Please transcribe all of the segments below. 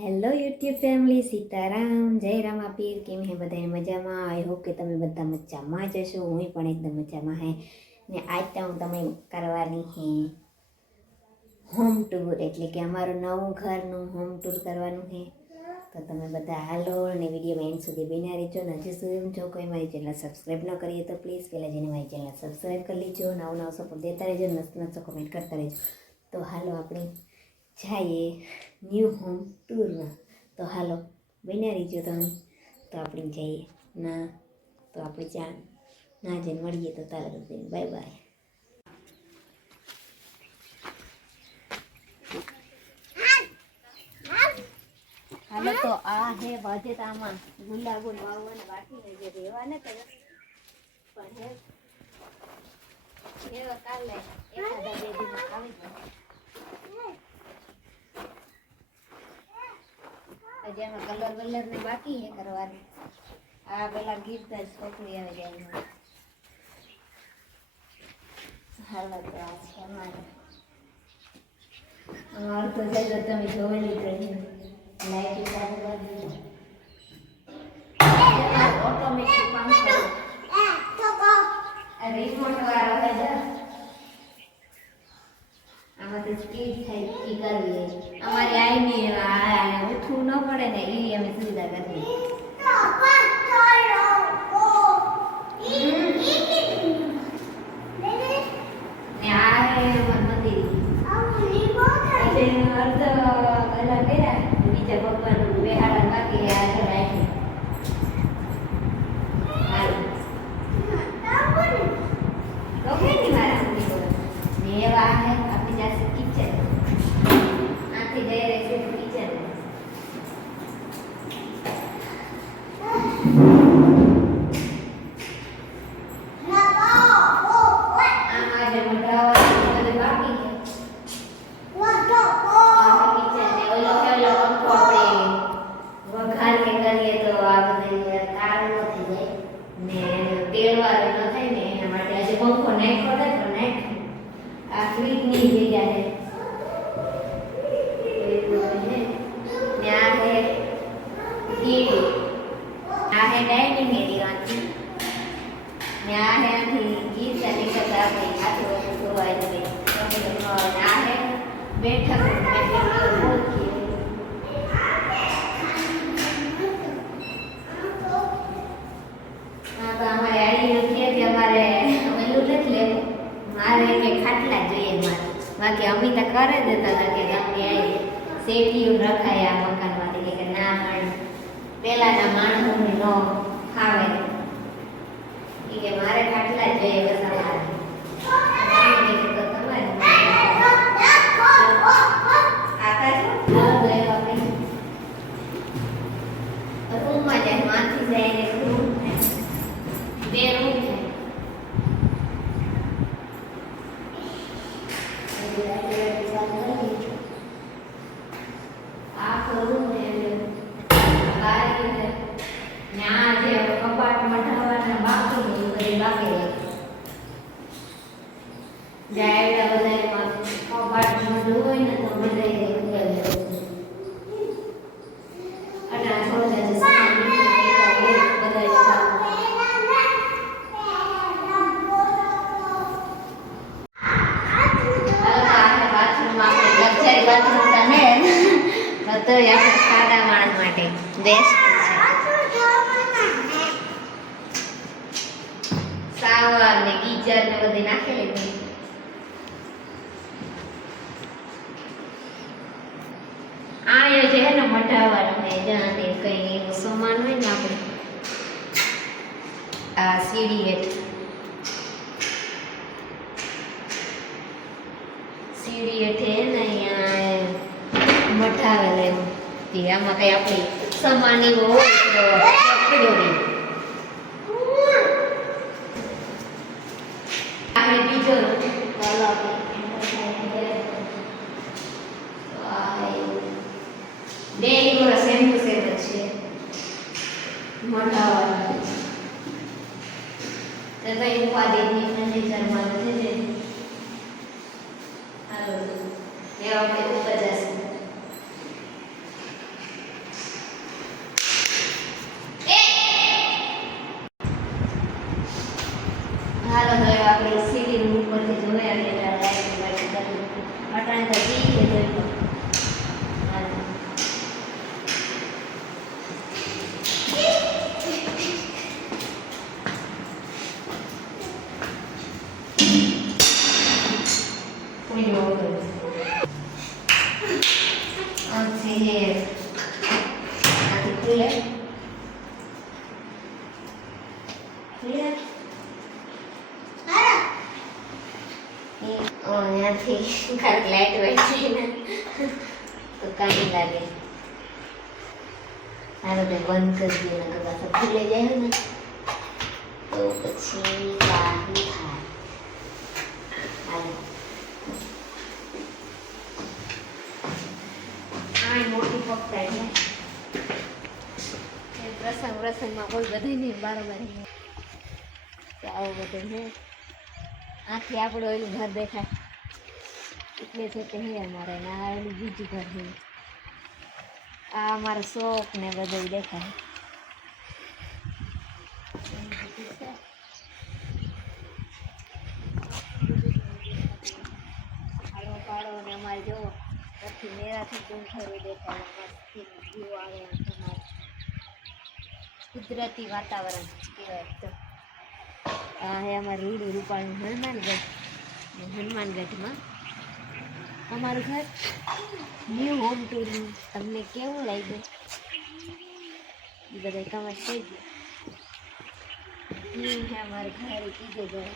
Hello YouTube family, Sitaram, જય રામાપીર. કેમ હે બધાને મજામાં? આઈ હોપ કે તમે બધા મજામાં જ હશો. હું પણ એકદમ મજામાં હે. ને આજ તો હું તમે કરવાની હે હોમ ટૂર, એટલે કે અમારું નવું ઘરનું હોમ ટૂર કરવાનું હે. તો તમે બધા હાલો અને વિડીયોમાં એન્ડ સુધી બન્યા રહેજો. ને હજી સુધી જો કોઈ મારી ચેનલ સબસ્ક્રાઈબ ન કરીએ તો પ્લીઝ પહેલાં જઈને મારી ચેનલ સબસ્ક્રાઈબ કરી લેજો. નવો સપોર્ટ દેતા રહેજો, મસ્ત કોમેન્ટ કરતા રહેજો. તો હાલો આપણે જઈએ ન્યૂ હોમ ટૂરમાં. તો હાલો બન્યા રહીજો તમે. તો આપણે જઈએ તો આપણે ના જઈને મળીએ તો તારા દઈને. Bye bye. હાલો તો આ હે બાજેતામાં ગુલાબો વાવવાને બાકી જે રહેવા ને કરે પણ હે એવા કાલે એખાદા બે દિવસ આવી જાય. જેમાં કલર વલર ને બાકી હે કરવાનું. આ પેલા ગીરતા છોકરી આવે જાય. હાલો તો આ છે અમારું તો જાય તમે જોવેલી કરી લાઈટ ચાલુ કરી દીધી. ઓટોમેટિક પંખો રિમોટ વાળો હે જ આમાંથી સ્પીડ થાય ઈ કરવી. અમારી આઈને ઉઠવું ન પડે ને એ અમે સુવિધા કરી. ને આ હે મંદિર અર્ધ કલર કર્યા. બીજા ભગવાન બેહાડા બાકી આગળ રાખી એવા હે આપણી પાસે કિચન. આથી જઈ રહી છે કિચન. આમાં જે મંડરાવા બધું બાકી છે. વઘાર કે કરીએ તો આ બધું કાળું થઈ જાય ને તેલ વાળું ન થાય ને એના માટે આજે પંખો નાખ્યો થાય પણ નાખ્યો. આ ફ્રીજની જગ્યા છે ને આ હે ટીવી. આ હે ડાઇનિંગ એરિયા ને આ હે આથી ગીરતા નીકળતા આપણે હાથો ધોવાય દે. આ હે બેઠક બાકી અમે તો કરે દેતા હતા કે તમને આવી સેફ્ટી રખાય આ મકાનમાંથી કે ના પણ પહેલાના માણસોને ન ખાવે એ કે મારે ખાટલા જ જોઈએ બસ અમારે. રૂમમાં જાય માંથી જાય ને રૂમ બે રૂમ છે. તો સાદા માણસ માટે બેસ્ટ છે. શાવર ને ગીઝર ને બધું નાખેલી. આ જે છે ને મઢાવાનું હે જ્યાં કઈ સામાન હોય ને આપણે આ સીડી હેઠ હે ને અહીંયા મઠાવેલ એમ આમાં કઈ આપણી સામાન એવો હોય તો પકડ્યો રહે. આપણે બીજો બે સેમ ટુ સેમ જ છે મઠાવાનું. તો કઈ ઉપાધિની ફર્નિચરમાં છે ને હાલો એ આપણે ઉપર જશે. અટાણે તો પી જોઈ લો ત્યાંથી લાઈટ વેચી ને તો કાંઈ લાગે હાલો તે બંધ કરી દઈએ ને પાછા ભૂલી જાય ને તો પછી કાંઈ થાય હાલો આ મોટી પકડાય છે પ્રસંગમાં કોઈ બધે નહીં બારોબાર આવું બધું છે આથી આપણું એનું ઘર દેખાય એટલે છે કે હે અમારે ને આ એનું બીજું ઘર છે આ અમારો શોખ ને બધું દેખાય પાડો પાડો ને અમારે જોવો પછી મેરાથી ગુમ થયું દેખાય મસ્તી વ્યૂ આવે અમારે કુદરતી વાતાવરણ કહેવાય તો આ હે અમારું રૂડું રૂપાળું હનુમાનગઢમાં અમારું ઘર ન્યૂ હોમ ટૂરનું તમને કેવું લાગ્યું એ બધા કમેન્ટ કરી દો ન્યૂ છે અમારું ઘર કીધે ઘર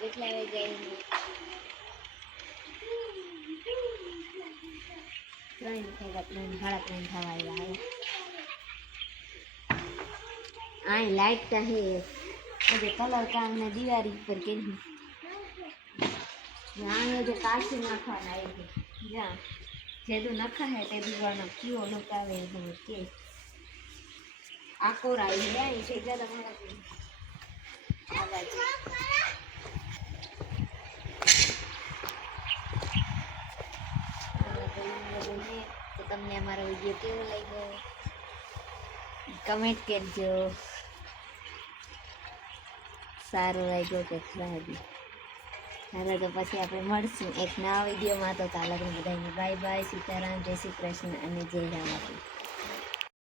કેટલા વાગે જાય 3 થયા 3 સાડા 3 થવા આવ્યા આ લાઈટ का है मुझे कलर का हमने दीवारी पर के यहाँ ये जो काशी नाखवाना है जहाँ जेदू नखा है ते दुआना क्यों नकावे हम के आकोर आई है इसे ज्यादा हमारा आवाज तो तुमने हमारा वीडियो केવો લાગ્યો कमेंट करजो सारू लाग्यो के खराब हालो तो पछी आपणे मळशुं एक नवा विडियोमां तो तालक बधाने बाय बाय सीताराम जय श्री कृष्ण अने जय राम।